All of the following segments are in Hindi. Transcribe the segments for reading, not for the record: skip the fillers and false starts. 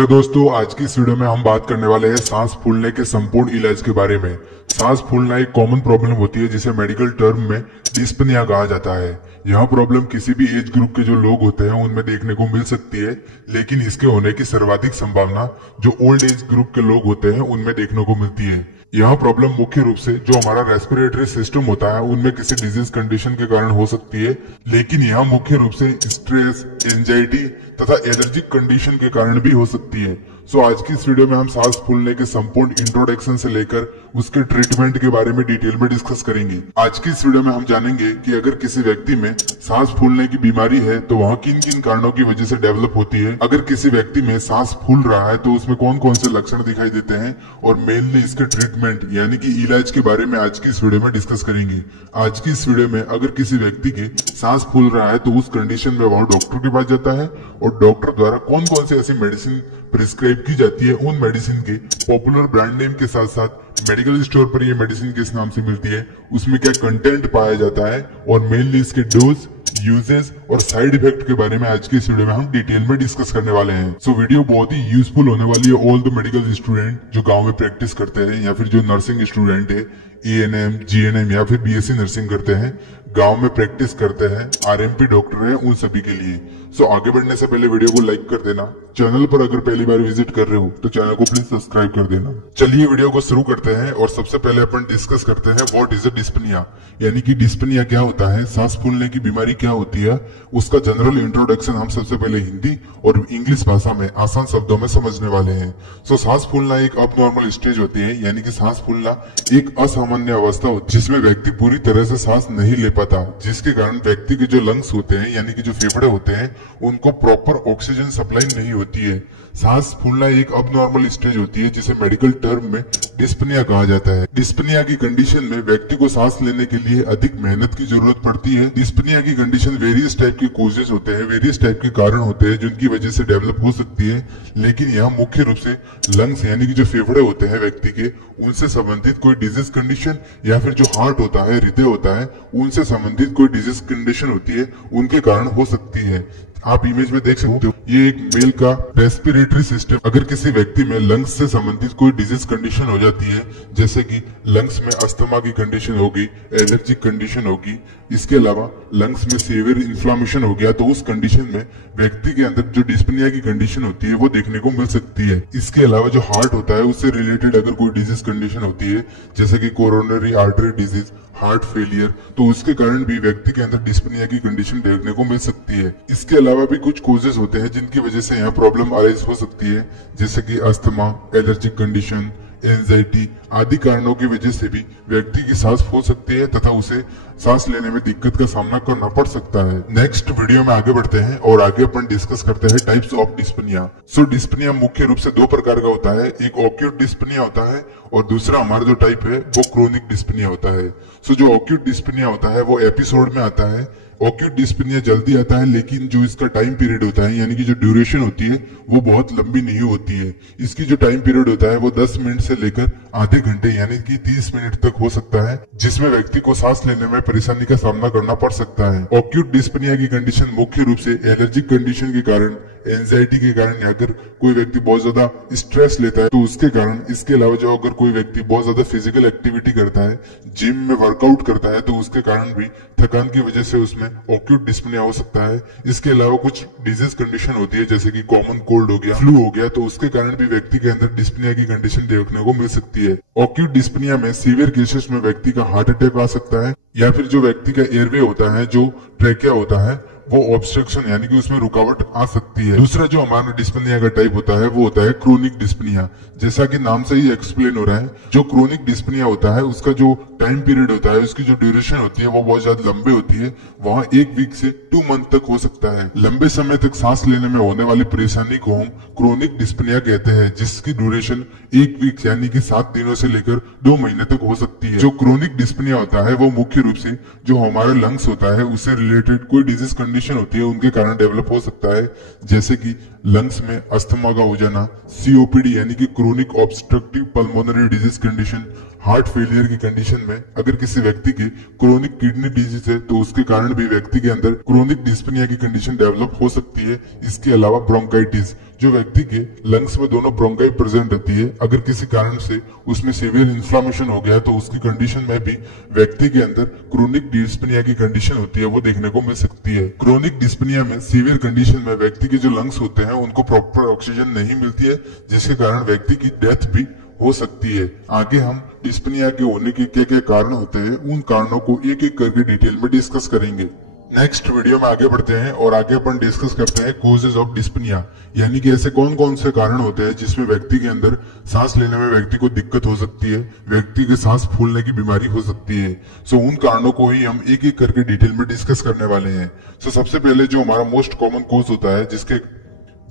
नमस्कार दोस्तों, आज की इस वीडियो में हम बात करने वाले हैं सांस फूलने के संपूर्ण इलाज के बारे में। सांस फूलना एक कॉमन प्रॉब्लम होती है जिसे मेडिकल टर्म में डिस्पनिया कहा जाता है। यह प्रॉब्लम किसी भी एज ग्रुप के जो लोग होते हैं उनमें देखने को मिल सकती है, लेकिन इसके होने की सर्वाधिक संभावना जो ओल्ड एज ग्रुप के लोग होते हैं उनमें देखने को मिलती है। यह प्रॉब्लम मुख्य रूप से जो हमारा रेस्पिरेटरी सिस्टम होता है उनमें किसी डिजीज कंडीशन के कारण हो सकती है, लेकिन यह मुख्य रूप से स्ट्रेस, एंजाइटी तथा एलर्जिक कंडीशन के कारण भी हो सकती है। सो आज की इस वीडियो में हम सांस फूलने के संपूर्ण इंट्रोडक्शन से लेकर उसके ट्रीटमेंट के बारे में डिटेल में डिस्कस करेंगे। आज की इस वीडियो में हम जानेंगे कि अगर किसी व्यक्ति में सांस फूलने की बीमारी है तो वह किन किन कारणों की वजह से डेवलप होती है। अगर किसी व्यक्ति में सांस फूल रहा है तो उसमें कौन कौन से लक्षण दिखाई देते हैं और मेनली इसके ट्रीटमेंट यानी कि इलाज के बारे में आज की इस वीडियो में डिस्कस करेंगे। आज की इस वीडियो में अगर किसी व्यक्ति के सांस फूल रहा है तो उस कंडीशन में वह डॉक्टर के पास जाता है और डॉक्टर द्वारा कौन कौन सी ऐसी मेडिसिन प्रिस्क्राइब की जाती है, उन मेडिसिन के पॉपुलर ब्रांड नेम के साथ साथ मेडिकल स्टोर पर ये मेडिसिन किस नाम से मिलती है, उसमें क्या कंटेंट पाया जाता है और मेनली इसके डोज, यूजेस और साइड इफेक्ट के बारे में आज की इस वीडियो में हम डिटेल में डिस्कस करने वाले हैं। सो वीडियो बहुत ही यूजफुल होने वाली है ऑल द मेडिकल स्टूडेंट जो गांव में प्रैक्टिस करते हैं या फिर जो नर्सिंग स्टूडेंट है, एएनएम, जीएनएम या फिर बीएससी नर्सिंग करते हैं, गांव में प्रैक्टिस करते हैं, आरएमपी डॉक्टर हैं, उन सभी के लिए। सो आगे बढ़ने से पहले वीडियो को लाइक कर देना। चैनल पर अगर पहली बार विजिट कर रहे हो तो चैनल को प्लीज सब्सक्राइब कर देना। चलिए वीडियो को शुरू करते हैं और सबसे पहले अपन डिस्कस करते हैं व्हाट इज अ डिस्पनिया, यानी कि डिस्पनिया क्या होता है, सांस फूलने की बीमारी क्या होती है। उसका जनरल इंट्रोडक्शन हम सबसे पहले हिंदी और इंग्लिश भाषा में आसान शब्दों में समझने वाले हैं। सो सांस फूलना एक अबनॉर्मल स्टेज होती है, यानी कि सांस फूलना एक असामान्य अवस्था होती है जिसमें व्यक्ति पूरी तरह से सांस नहीं ले पाता, जिसके कारण व्यक्ति के जो लंग्स होते हैं यानी कि जो फेफड़े होते हैं उनको प्रॉपर ऑक्सीजन सप्लाई नहीं होती है। सांस फूलना एक अबनॉर्मल स्टेज होती है जिसे मेडिकल टर्म में डिस्पनिया कहा जाता है। डिस्पनिया की कंडीशन में व्यक्ति को सांस लेने के लिए अधिक मेहनत की जरूरत पड़ती है। डिस्पनिया की कंडीशन वेरियस टाइप के कोजेस होते हैं, वेरियस टाइप के कारण होते हैं जिनकी वजह से डेवलप हो सकती है, लेकिन यह मुख्य रूप से लंग्स यानी कि जो फेफड़े होते हैं व्यक्ति के, उनसे संबंधित कोई डिजीज कंडीशन या फिर जो हार्ट होता है, हृदय होता है, उनसे संबंधित कोई डिजीज कंडीशन होती है, उनके कारण हो सकती है। आप इमेज में देख सकते हो, ये एक मेल का रेस्पिरेटरी सिस्टम। अगर किसी व्यक्ति में लंग्स से संबंधित कोई डिजीज कंडीशन हो जाती है, जैसे कि लंग्स में अस्थमा की कंडीशन होगी, एलर्जिक कंडीशन होगी, इसके अलावा लंग्स में सीवियर इन्फ्लामेशन हो गया, तो उस कंडीशन में व्यक्ति के अंदर जो डिस्पनिया की कंडीशन होती है वो देखने को मिल सकती है। इसके अलावा जो हार्ट होता है उससे रिलेटेड अगर कोई डिजीज कंडीशन होती है, जैसे कि coronary artery disease, heart failure, तो उसके कारण भी व्यक्ति के अंदर डिस्पनिया की कंडीशन देखने को मिल सकती है। इसके अलावा भी कुछ कोजेस होते हैं जिनकी वजह से यहाँ प्रॉब्लम अराइज हो सकती है, जैसे कि अस्थमा, एलर्जिक कंडीशन, एंजाइटी आदि कारणों की वजह से भी व्यक्ति की सांस फूल सकती है तथा उसे सांस लेने में दिक्कत का सामना करना पड़ सकता है। नेक्स्ट वीडियो में आगे बढ़ते हैं और आगे अपन डिस्कस करते हैं types of dyspnoea. So dyspnoea मुख्य रूप से दो प्रकार का होता है, एक ऑक्यूट डिस्पनिया होता है और दूसरा हमारा जो टाइप है वो क्रोनिक डिस्पनिया होता है। सो जो ऑक्यूट डिस्पनिया होता है वो एपिसोड में आता है। ऑक्यूट डिस्पनिया जल्दी आता है, लेकिन जो इसका टाइम पीरियड होता है यानी कि जो ड्यूरेशन होती है वो बहुत लंबी नहीं होती है। इसकी जो टाइम पीरियड होता है वो 10 मिनट से लेकर आधे घंटे यानी कि 30 मिनट तक हो सकता है, जिसमें व्यक्ति को सांस लेने में परेशानी का सामना करना पड़ सकता है। ऑक्यूट डिस्पनिया की कंडीशन मुख्य रूप से एलर्जिक कंडीशन के कारण, एंजाइटी के कारण, अगर कोई व्यक्ति बहुत ज्यादा स्ट्रेस लेता है तो उसके कारण, इसके अलावा जो अगर कोई व्यक्ति बहुत ज्यादा फिजिकल एक्टिविटी करता है, जिम में वर्कआउट करता है, तो उसके कारण भी थकान की वजह से उसमें ऑक्यूट डिस्पनिया हो सकता है। इसके अलावा कुछ डिजीज कंडीशन होती है जैसे कि कॉमन कोल्ड हो गया, फ्लू हो गया, तो उसके कारण भी व्यक्ति के अंदर डिस्पनिया की कंडीशन देखने को मिल सकती है। ऑक्यूट डिस्पनिया में सीवियर केसेस में व्यक्ति का हार्ट अटैक आ सकता है, या फिर जो व्यक्ति का एयरवे होता है, जो ट्रेकिया होता है, वो ऑब्स्ट्रक्शन यानी कि उसमें रुकावट आ सकती है। दूसरा जो हमारा डिस्पनिया का टाइप होता है वो होता है क्रोनिक डिस्पनिया। जैसा कि नाम से ही एक्सप्लेन हो रहा है, जो क्रोनिक डिस्पनिया होता है उसका जो टाइम पीरियड होता है, उसकी जो ड्यूरेशन होती है वो बहुत ज्यादा लंबे होती है, वहाँ 1 वीक से 2 मंथ तक हो सकता है। लंबे समय तक सांस लेने में होने वाली परेशानी को हम क्रोनिक डिस्पनिया कहते हैं, जिसकी ड्यूरेशन 1 वीक यानी कि 7 दिनों से लेकर 2 महीने तक हो सकती है। जो क्रोनिक डिस्पनिया होता है वो मुख्य रूप से जो हमारा लंग्स होता है उससे रिलेटेड कोई डिजीज कंडीशन होती है उनके कारण डेवलप हो सकता है, जैसे कि लंग्स में अस्थमा का हो जाना, सीओपीडी यानी कि chronic obstructive pulmonary disease condition, heart failure की कंडीशन में अगर किसी व्यक्ति की क्रोनिक किडनी डिजीज है तो उसके कारण भी व्यक्ति के अंदर क्रोनिक डिस्पनिया की कंडीशन डेवलप हो सकती है। इसके अलावा ब्रोंकाइटिस, जो व्यक्ति के लंग्स में दोनों ब्रोंकाई प्रेजेंट रहती है, अगर किसी कारण से उसमें सीवियर इन्फ्लामेशन हो गया तो उसकी कंडीशन में भी व्यक्ति के अंदर क्रोनिक डिस्पनिया की कंडीशन होती है वो देखने को मिल सकती है। क्रोनिक डिस्पनिया में सीवियर कंडीशन में व्यक्ति के जो लंग्स होते हैं उनको प्रॉपर ऑक्सीजन नहीं मिलती है, जिसके कारण व्यक्ति की डेथ भी हो सकती है। आगे हम डिस्पनिया के होने के क्या क्या कारण होते हैं उन कारणों को एक एक करके डिटेल में डिस्कस करेंगे। नेक्स्ट वीडियो में आगे बढ़ते हैं और आगे अपन डिस्कस करते हैं कोजेज ऑफ डिस्पनिया, यानी कि ऐसे कौन कौन से कारण होते हैं जिसमें व्यक्ति के अंदर सांस लेने में व्यक्ति को दिक्कत हो सकती है, व्यक्ति के सांस फूलने की बीमारी हो सकती है। सो उन कारणों को ही हम एक एक करके डिटेल में डिस्कस करने वाले हैं। सो सबसे पहले जो हमारा मोस्ट कॉमन कोज होता है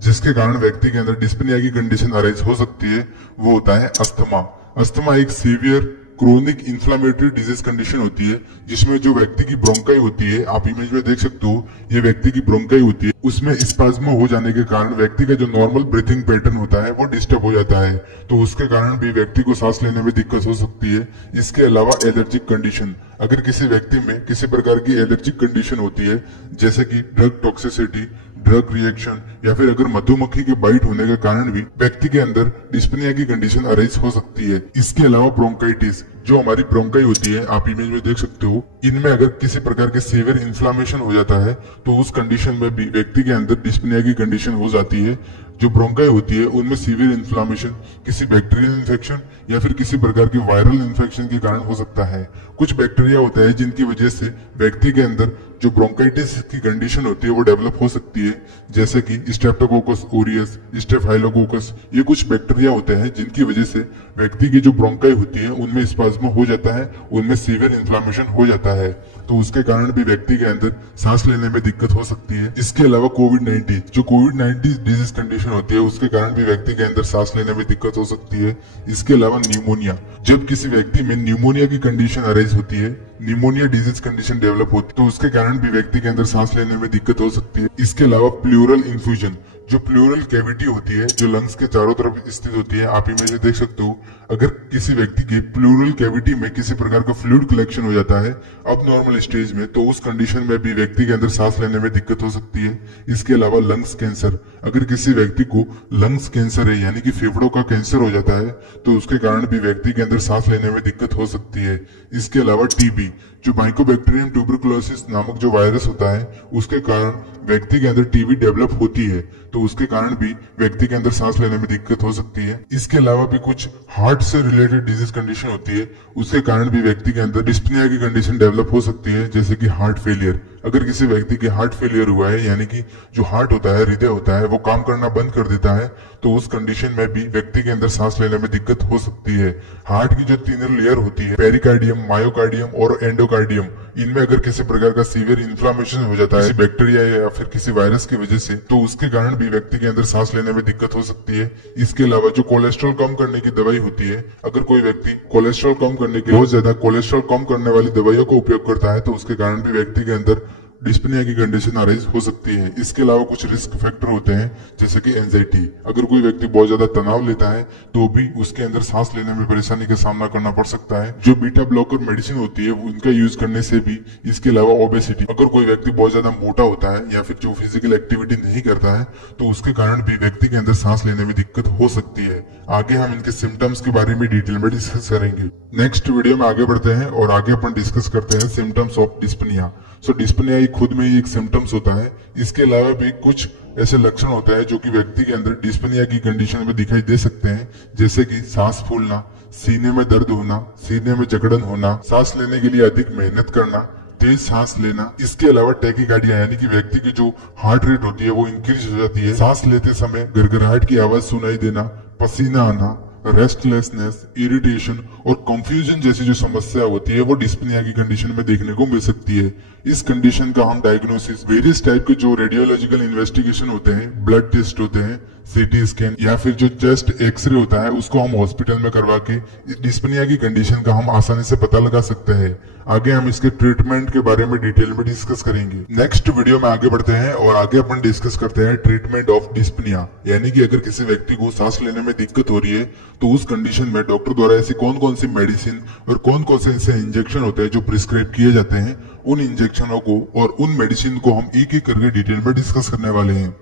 जिसके कारण व्यक्ति के अंदर डिस्पनिया की कंडीशन अराइज हो सकती है वो होता है अस्थमा। अस्थमा एक severe chronic inflammatory disease condition होती है जिसमें जो व्यक्ति की ब्रोंकाई होती है, आप इमेज में देख सकते हो, ये व्यक्ति की ब्रोंकाई होती है, उसमें स्पाज्म हो जाने के कारण व्यक्ति का जो नॉर्मल ब्रीथिंग पैटर्न होता है वो डिस्टर्ब हो जाता है, तो उसके कारण भी व्यक्ति को सांस लेने में दिक्कत हो सकती है। इसके अलावा एलर्जिक कंडीशन, अगर किसी व्यक्ति में किसी प्रकार की एलर्जिक कंडीशन होती है जैसे कि ड्रग टॉक्सिसिटी, ड्रग रिएक्शन या फिर अगर मधुमक्खी के बाइट होने के कारण भी व्यक्ति के अंदर डिस्पनिया की कंडीशन अराइज हो सकती है। इसके अलावा ब्रोंकाइटिस, जो हमारी ब्रोंकाई होती है, आप इमेज में देख सकते हो, इनमें अगर किसी प्रकार के सीवियर इन्फ्लामेशन हो जाता है तो उस कंडीशन में भी व्यक्ति के अंदर डिस्पनिया की कंडीशन हो जाती है। जो ब्रोंकाई होती है उनमें सीवियर इन्फ्लामेशन किसी बैक्टीरियल इन्फेक्शन या फिर किसी प्रकार के वायरल इन्फेक्शन के कारण हो सकता है। कुछ बैक्टीरिया होता है जिनकी वजह से व्यक्ति के अंदर जो ब्रोंकाइटिस की कंडीशन होती है वो डेवलप हो सकती है, जैसे कि स्ट्रेप्टोकोकस ओरियस, स्टेफाइलोकोकस, ये कुछ बैक्टीरिया होते हैं जिनकी वजह से व्यक्ति की जो ब्रोंकाई होती है उनमें स्पाज्म हो जाता है, उनमें सीवियर इन्फ्लामेशन हो जाता है, तो उसके कारण भी व्यक्ति के अंदर सांस लेने में दिक्कत हो सकती है। इसके अलावा कोविड-19, जो कोविड-19 डिजीज कंडीशन होती है उसके कारण भी व्यक्ति के अंदर सांस लेने में दिक्कत हो सकती है। इसके अलावा न्यूमोनिया, जब किसी व्यक्ति में न्यूमोनिया की कंडीशन अराइज होती है, न्यूमोनिया डिजीज कंडीशन डेवलप होती है, तो उसके कारण भी व्यक्ति के अंदर सांस लेने में दिक्कत हो सकती है। इसके अलावा प्लूरल इन्फ्यूजन, जो प्लूरल कैविटी होती है जो लंग्स के चारों तरफ स्थित होती है, आप इमेज में देख सकते हो, अगर किसी व्यक्ति के प्लूरल कैविटी में किसी प्रकार का फ्लूइड कलेक्शन हो जाता है अब नॉर्मल स्टेज में, तो उस कंडीशन में भी व्यक्ति के अंदर सांस लेने में दिक्कत हो सकती है। इसके अलावा लंग्स कैंसर, अगर किसी व्यक्ति को लंग्स कैंसर है यानी कि फेफड़ों का कैंसर हो जाता है तो उसके कारण भी व्यक्ति के अंदर सांस लेने में दिक्कत हो सकती है। इसके अलावा टीबी, जो माइकोबैक्टीरियम ट्यूबरकुलोसिस नामक जो वायरस होता है उसके कारण व्यक्ति के अंदर टीबी डेवलप होती है, तो उसके कारण भी व्यक्ति के अंदर सांस लेने में दिक्कत हो सकती है। इसके अलावा भी कुछ हार्ट से रिलेटेड डिजीज कंडीशन होती है, उसके कारण भी व्यक्ति के अंदर डिस्पनिया की कंडीशन डेवलप हो सकती है, जैसे कि हार्ट फेलियर। अगर किसी व्यक्ति के हार्ट फेलियर हुआ है यानी कि जो हार्ट होता है, हृदय होता है, वो काम करना बंद कर देता है, तो उस कंडीशन में भी व्यक्ति के अंदर सांस लेने में दिक्कत हो सकती है। हार्ट की जो तीन लेयर होती है, पेरिकार्डियम, मायोकार्डियम और एंडोकार्डियम, इनमें अगर किसी प्रकार का सीवियर इन्फ्लामेशन हो जाता है किसी बैक्टीरिया या फिर किसी वायरस की वजह से, तो उसके कारण भी व्यक्ति के अंदर सांस लेने में दिक्कत हो सकती है। इसके अलावा जो कोलेस्ट्रॉल कम करने की दवाई होती है, अगर कोई व्यक्ति कोलेस्ट्रॉल कम करने के बहुत ज्यादा कोलेस्ट्रॉल कम करने वाली दवाइयों का उपयोग करता है तो उसके कारण भी व्यक्ति के अंदर डिस्पनिया की कंडीशन अराइज हो सकती है। इसके अलावा कुछ रिस्क फैक्टर होते हैं जैसे कि एंजाइटी, अगर कोई व्यक्ति बहुत ज्यादा तनाव लेता है तो भी उसके अंदर सांस लेने में परेशानी का सामना करना पड़ सकता है। जो बीटा ब्लॉकर मेडिसिन होती है उनका यूज करने से भी। इसके अलावा ओबेसिटी, अगर कोई व्यक्ति बहुत ज्यादा मोटा होता है या फिर जो फिजिकल एक्टिविटी नहीं करता है तो उसके कारण भी व्यक्ति के अंदर सांस लेने में दिक्कत हो सकती है। आगे हम इनके सिम्टम्स के बारे में डिटेल में डिस्कस करेंगे। नेक्स्ट वीडियो में आगे बढ़ते हैं और आगे अपन डिस्कस करते हैं symptoms of dyspnoea. So dyspnoea खुद में ही एक सिम्टम्स होता है, इसके अलावा भी कुछ ऐसे लक्षण होते हैं जो कि व्यक्ति के अंदर डिस्पनिया की कंडीशन में दिखाई दे सकते हैं, जैसे कि सांस फूलना, सीने में दर्द होना, सीने में जकड़न होना, सांस लेने के लिए अधिक मेहनत करना, तेज सांस लेना। इसके अलावा टैकीकार्डिया यानी कि व्यक्ति की जो हार्ट रेट होती है वो इंक्रीज हो जाती है, सांस लेते समय गड़गड़ाहट की आवाज सुनाई देना, पसीना आना, रेस्टलेसनेस, इरिटेशन और कंफ्यूजन जैसी जो समस्या होती है वो डिस्पनिया की कंडीशन में देखने को मिल सकती है। इस कंडीशन का हम डायग्नोसिस वेरियस टाइप के जो रेडियोलॉजिकल इन्वेस्टिगेशन होते हैं, ब्लड टेस्ट होते हैं, सीटी स्कैन या फिर जो चेस्ट एक्सरे होता है उसको हम हॉस्पिटल में करवा के डिस्पनिया की कंडीशन का हम आसानी से पता लगा सकते हैं। आगे हम इसके ट्रीटमेंट के बारे में डिटेल में डिस्कस करेंगे। नेक्स्ट वीडियो में आगे बढ़ते हैं और आगे अपन डिस्कस करते हैं ट्रीटमेंट ऑफ डिस्पनिया, यानी कि अगर किसी व्यक्ति को सांस लेने में दिक्कत हो रही है तो उस कंडीशन में डॉक्टर द्वारा ऐसी कौन कौन सी मेडिसिन और कौन कौन से ऐसे इंजेक्शन होते हैं जो प्रिस्क्राइब किए जाते हैं, उन इंजेक्शनों को और उन मेडिसिन को हम एक एक करके डिटेल में डिस्कस करने वाले हैं।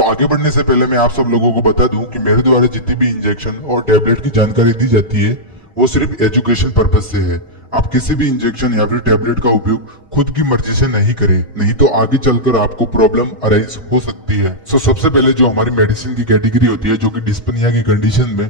आगे बढ़ने से पहले मैं आप सब लोगों को बता दूं कि मेरे द्वारा जितनी भी इंजेक्शन और टैबलेट की जानकारी दी जाती है वो सिर्फ एजुकेशन पर्पज से है। आप किसी भी इंजेक्शन या फिर टैबलेट का उपयोग खुद की मर्जी से नहीं करें, नहीं तो आगे चलकर आपको प्रॉब्लम अराइज हो सकती है। सबसे पहले जो हमारी मेडिसिन की कैटेगरी होती है जो कि डिस्पनिया की कंडीशन में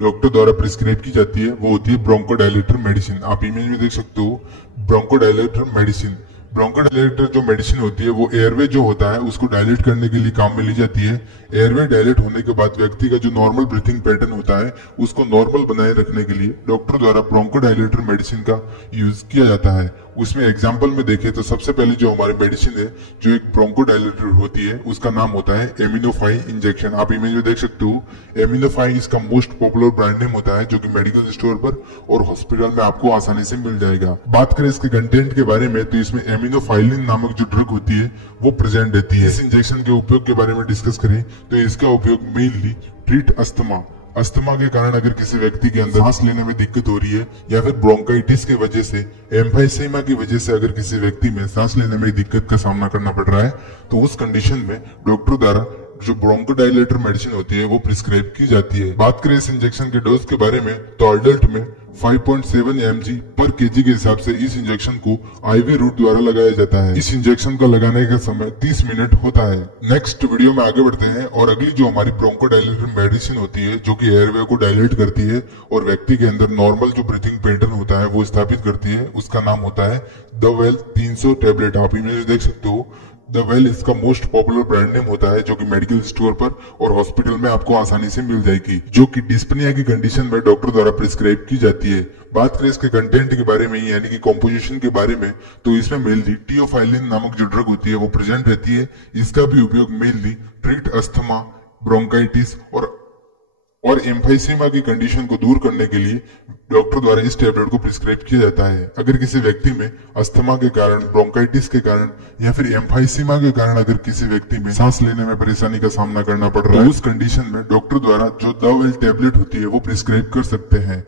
डॉक्टर द्वारा प्रिस्क्राइब की जाती है वो होती है ब्रोंकोडायलेटर मेडिसिन। आप इमेज में देख सकते हो ब्रोंकोडायलेटर मेडिसिन। ब्रोंकोडायलेटर जो मेडिसिन होती है वो एयरवे जो होता है उसको डायलेट करने के लिए काम में ली जाती है। एयरवे डायलेट होने के बाद व्यक्ति का जो नॉर्मल ब्रीथिंग पैटर्न होता है उसको नॉर्मल बनाए रखने के लिए डॉक्टर द्वारा ब्रोंकोडायलेटर मेडिसिन का यूज किया जाता है। उसमें एग्जाम्पल में देखें तो सबसे पहले जो हमारी मेडिसिन है जो एक ब्रोंकोडायलेटर होती है उसका नाम होता है एमिनोफाई इंजेक्शन। आप इमेज में देख सकते हो एमिनोफाई इसका मोस्ट पॉपुलर ब्रांड नेम होता है जो कि मेडिकल स्टोर पर और हॉस्पिटल में आपको आसानी से मिल जाएगा। बात करें इसके कंटेंट के बारे में तो इसमें एमिनोफाइलिन नामक जो ड्रग होती है वो प्रेजेंट रहती है। इस इंजेक्शन के उपयोग के बारे में डिस्कस करें तो इसका उपयोग मेनली ट्रीट अस्थमा के कारण अगर किसी व्यक्ति के अंदर सांस लेने में दिक्कत हो रही है या फिर ब्रोंकाइटिस की वजह से, एम्फाइसेमा की वजह से अगर किसी व्यक्ति में सांस लेने में दिक्कत का सामना करना पड़ रहा है तो उस कंडीशन में डॉक्टर द्वारा जो ब्रोंकोडायलेटर मेडिसिन होती है वो प्रिस्क्राइब की जाती है। बात करें इस इंजेक्शन के डोज के बारे में तो अडल्ट में 5.7 mg पर केजी के हिसाब से इस इंजेक्शन को आईवी रूट द्वारा लगाया जाता है। इस इंजेक्शन को लगाने का समय 30 मिनट होता है। नेक्स्ट वीडियो में आगे बढ़ते हैं और अगली जो हमारी ब्रोंकोडायलेटर मेडिसिन होती है जो कि एयरवे को डायलेट करती है और व्यक्ति के अंदर नॉर्मल जो ब्रीथिंग पैटर्न होता है वो स्थापित करती है, उसका नाम होता है द वेल 300 टैबलेट। आप इमेज देख सकते हो द वेल इसका मोस्ट पॉपुलर ब्रांड नेम होता है जो कि मेडिकल स्टोर पर और हॉस्पिटल में आपको आसानी से मिल जाएगी, जो कि डिस्पनिया की कंडीशन में डॉक्टर द्वारा प्रिस्क्राइब की जाती है। बात करें इसके कंटेंट के बारे में यानी कि कॉम्पोजिशन के बारे में तो इसमें मेनली टियोफाइलिन नामक जो ड्रग होती है वो प्रेजेंट रहती है। इसका भी उपयोग मेनली ट्रीट अस्थमा, ब्रोंकाइटिस और एम्फाइसेमा की कंडीशन को दूर करने के लिए डॉक्टर द्वारा इस टैबलेट को प्रिस्क्राइब किया जाता है। अगर किसी व्यक्ति में अस्थमा के कारण, ब्रोंकाइटिस के कारण या फिर एम्फाइसेमा के कारण अगर किसी व्यक्ति में सांस लेने में परेशानी का सामना करना पड़ रहा है उस कंडीशन में डॉक्टर द्वारा जो द वेल टैबलेट होती है वो प्रिस्क्राइब कर सकते हैं।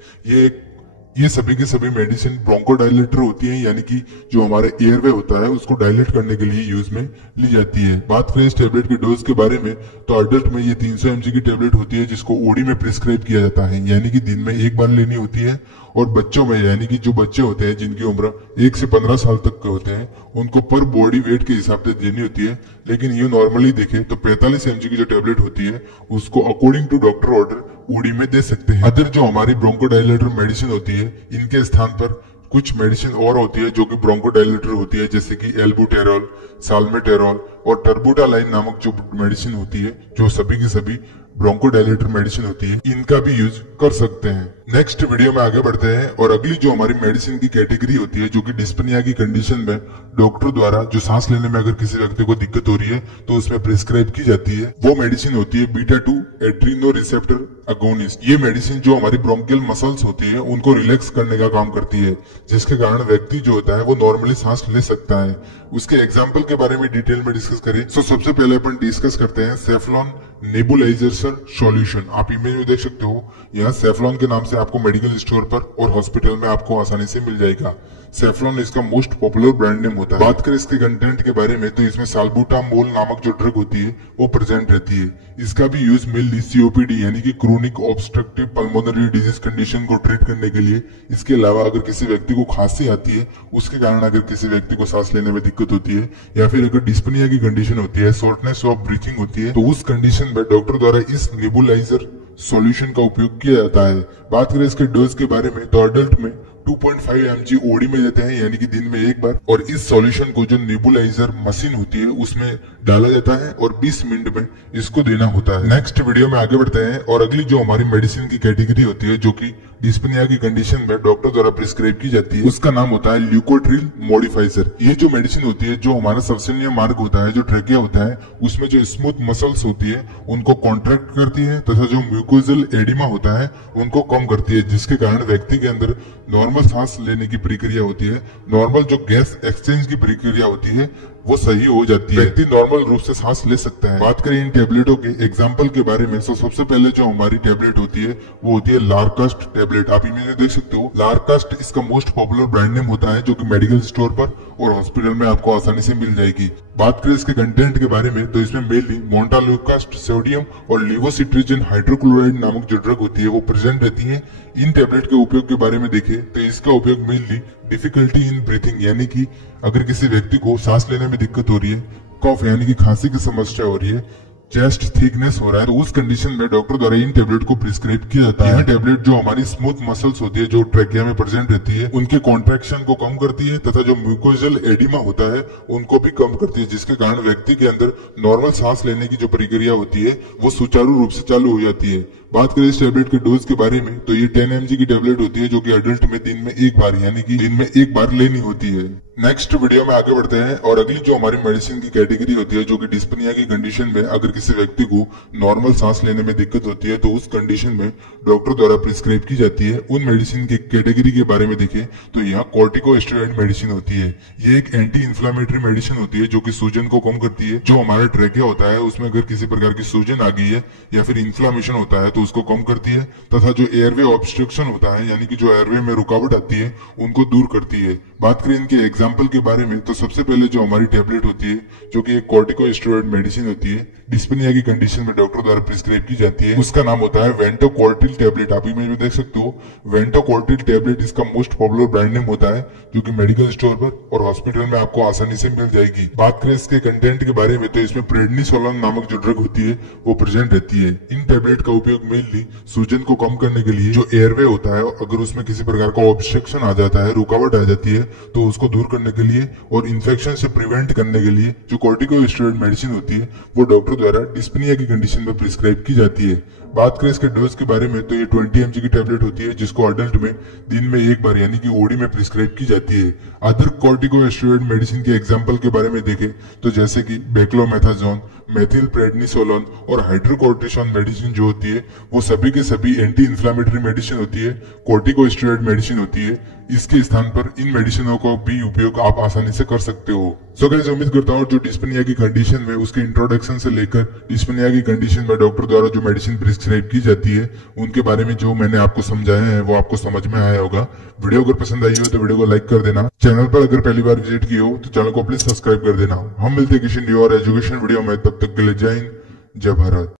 ये सभी के सभी मेडिसिन ब्रोंकोडायलेटर होती है यानी कि जो हमारे एयरवे होता है उसको डायलेट करने के लिए यूज में ली जाती है। बात करें इस टैबलेट के डोज के बारे में तो अडल्ट में ये 300 mg की टैबलेट होती है जिसको ओडी में प्रिस्क्राइब किया जाता है यानी कि दिन में एक बार लेनी होती है। और बच्चों में यानी कि जो बच्चे होते हैं जिनकी उम्र 1 से 15 साल तक के होते हैं उनको पर बॉडी वेट के हिसाब से देनी होती है। लेकिन ये नॉर्मली देखें तो 45 mg की जो टैबलेट होती है उसको according to doctor order OD में दे सकते हैं। अदर जो हमारी ब्रोंकोडायलेटर मेडिसिन होती है इनके स्थान पर कुछ मेडिसिन और होती है जो कि ब्रोंकोडायलेटर होती है जैसे कि एल्बुटेरॉल, साल्मेटेरॉल और टर्बुटालाइन नामक जो मेडिसिन होती है जो सभी की सभी ब्रोंकोडायलेटर मेडिसिन होती है, इनका भी यूज कर सकते हैं। नेक्स्ट वीडियो में आगे बढ़ते हैं और अगली जो हमारी मेडिसिन की कैटेगरी होती है जो कि डिस्पनिया की कंडीशन में डॉक्टर द्वारा जो सांस लेने में अगर किसी व्यक्ति को दिक्कत हो रही है तो उसमें प्रिस्क्राइब की जाती है वो मेडिसिन होती है बीटा 2 एड्रीनो रिसेप्टर अगोनिस्ट। ये मेडिसिन जो हमारी ब्रोंकियल मसल्स होती है उनको रिलैक्स करने का काम करती है जिसके कारण व्यक्ति जो होता है वो नॉर्मली सांस ले सकता है। उसके एग्जाम्पल के बारे में डिटेल में डिस्कस करें तो सबसे पहले अपन डिस्कस करते हैं सेफ्लॉन नेबुलाइजर सॉल्यूशन। आप इमेज में देख सकते हो यहाँ सेफ्लॉन के नाम से आपको मेडिकल स्टोर पर और हॉस्पिटल में आपको आसानी से मिल जाएगा। सेफ्लॉन इसका मोस्ट पॉपुलर ब्रांड नेम होता है। बात करें इसके कंटेंट के बारे में तो इसमें साल्बुटामोल नामक जो ड्रग होती है वो प्रेजेंट रहती है। इसका भी यूज मेनली सीओपीडी यानी कि chronic obstructive pulmonary disease condition को ट्रीट करने के लिए। इसके अलावा अगर किसी व्यक्ति को खांसी आती है उसके कारण अगर किसी व्यक्ति को सांस लेने में दिक्कत होती है या फिर अगर डिस्पनिया की कंडीशन होती है, शॉर्टनेस ऑफ ब्रीथिंग होती है तो उस कंडीशन में डॉक्टर द्वारा इस नेबुलाइजर सॉल्यूशन का उपयोग किया जाता है। बात करें इसके डोज के बारे में तो अडल्ट में 2.5 mg ओडी में देते हैं यानी कि दिन में एक बार और इस सॉल्यूशन को जो नेबुलाइजर मशीन होती है उसमें डाला जाता है और 20 मिनट में इसको देना होता है। नेक्स्ट वीडियो में आगे बढ़ते हैं और अगली जो हमारी मेडिसिन की कैटेगरी होती है जो कि डिस्पनिया की कंडीशन में डॉक्टर द्वारा प्रिस्क्राइब की जाती है उसका नाम होता है ल्यूकोट्रिल मॉडिफाइजर। ये जो मेडिसिन होती है जो हमारा सबसेनियर मार्ग होता है, जो ट्रेकिया होता है, उसमें जो स्मूथ मसल्स होती है उनको कॉन्ट्रैक्ट करती है तथा जो म्यूकोजल एडिमा होता है उनको कम करती है जिसके कारण व्यक्ति के अंदर नॉर्मल नॉर्मल सांस लेने की प्रक्रिया होती है, नॉर्मल जो गैस एक्सचेंज की प्रक्रिया होती है वो सही हो जाती है, व्यक्ति नॉर्मल रूप से सांस ले सकता है। बात करें इन टेबलेटों के एग्जाम्पल के बारे में, तो सबसे पहले जो हमारी टेबलेट होती है वो होती है लारकास्ट टेबलेट। आप इमेज में देख सकते हो, लारकास्ट इसका मोस्ट पॉपुलर ब्रांड नेम होता है, जो कि मेडिकल स्टोर पर और हॉस्पिटल में आपको आसानी से मिल जाएगी। बात करें इसके कंटेंट के बारे में, तो इसमें मेनली मोंटाल्यूकास्ट, सोडियम और लिवोसिट्रिजिन हाइड्रोक्लोराइड नामक जो ड्रग होती है वो प्रेजेंट रहती है। इन टेबलेट के उपयोग के बारे में देखें तो इसका उपयोग मेनली डिफिकल्टी इन ब्रीथिंग, यानी कि अगर किसी व्यक्ति को सांस लेने में दिक्कत हो रही है, कफ यानी कि खांसी की समस्या हो रही है, चेस्ट थिकनेस हो रहा है, तो उस कंडीशन में डॉक्टर द्वारा इन टेबलेट को प्रिस्क्राइब किया जाता है। यह टेबलेट जो हमारी स्मूथ मसल्स होती है जो ट्रेकिया में प्रेजेंट रहती है, उनके कॉन्ट्रैक्शन को कम करती है तथा जो म्यूकोजल एडिमा होता है उनको भी कम करती है, जिसके कारण व्यक्ति के अंदर नॉर्मल सांस लेने की जो प्रक्रिया होती है वो सुचारू रूप से चालू हो जाती है। बात करें इस टेबलेट के डोज के बारे में, तो ये 10 mg की टेबलेट होती है, जो कि अडल्ट में दिन में एक बार यानी कि दिन में एक बार लेनी होती है। नेक्स्ट वीडियो में आगे बढ़ते हैं और अगली जो हमारी मेडिसिन की कैटेगरी होती है, जो कि डिस्पनिया की कंडीशन में अगर किसी व्यक्ति को नॉर्मल सांस लेने में दिक्कत होती है तो उस कंडीशन में डॉक्टर द्वारा प्रिस्क्राइब की जाती है। उन मेडिसिन की कैटेगरी के बारे में देखें तो यहाँ कॉर्टिकोस्टेरॉइड मेडिसिन होती है। ये एक एंटी इंफ्लेमेटरी मेडिसिन होती है जो कि सूजन को कम करती है। जो हमारा ट्रेकिया होता है उसमें अगर किसी प्रकार की सूजन आ गई है या फिर इन्फ्लामेशन होता है तो उसको कम करती है, तथा जो एयरवे ऑब्स्ट्रक्शन होता है यानी कि जो एयरवे में रुकावट आती है उनको दूर करती है। बात करें इनके एग्जाम्पल के बारे में, तो सबसे पहले जो हमारी टेबलेट होती है जो कि एक कॉर्टिकोस्टेरॉइड मेडिसिन होती है, डिस्पनिया की कंडीशन में डॉक्टर द्वारा प्रिस्क्राइब की जाती है, उसका नाम होता है वेंटोकॉर्टिल टेबलेट। आप इमेज में देख सकते हो, वेंटोकॉर्टिल टेबलेट इसका मोस्ट पॉपुलर ब्रांड नेम होता है, जो कि मेडिकल स्टोर पर और हॉस्पिटल में आपको आसानी से मिल जाएगी। बात करें इसके कंटेंट के बारे में, तो इसमें प्रेडनिसोलोन नामक जो ड्रग होती है वो प्रेजेंट रहती है। इन टेबलेट का उपयोग मेनली सूजन को कम करने के लिए, जो एयरवे होता है अगर उसमें किसी प्रकार का ऑब्स्ट्रक्शन आ जाता है, रुकावट आ जाती है, तो उसको दूर करने के लिए और इन्फेक्शन से प्रिवेंट करने के लिए जो कॉर्टिकोस्टेरॉइड मेडिसिन होती है वो डॉक्टर द्वारा डिस्पनिया की कंडीशन में प्रिस्क्राइब की जाती है। बात करें इसके डोज के बारे में, तो ये 20 mg की टेबलेट होती है, जिसको अडल्ट में दिन में एक बार यानी कि ओडी में प्रिस्क्राइब की जाती है। अदर कॉर्टिकोस्टेरॉइड मेडिसिन के एग्जांपल के बारे में देखें तो जैसे कि बेक्लोमेथाजोन, मेथिल प्रेडनिसोलोन और हाइड्रोकोर्टिसोन मेडिसिन जो होती है वो सभी के सभी एंटी इंफ्लेमेटरी मेडिसिन होती है, कॉर्टिकोस्टेरॉइड मेडिसिन होती है। इसके स्थान पर इन मेडिसिनों का भी उपयोग आप आसानी से कर सकते हो। सो गाइस, उम्मीद करता हूँ जो डिस्पनिया की कंडीशन में उसके इंट्रोडक्शन से लेकर डिस्पनिया की कंडीशन में डॉक्टर द्वारा जो मेडिसिन प्रिस्क्राइब की जाती है उनके बारे में जो मैंने आपको समझाया है वो आपको समझ में आया होगा। वीडियो अगर पसंद आई हो तो वीडियो को लाइक कर देना। चैनल पर अगर पहली बार विजिट किए हो तो चैनल को प्लीज सब्सक्राइब कर देना। हम मिलते हैं किसी न्यू और एजुकेशन वीडियो में, तब तक के लिए जय हिंद, जय भारत।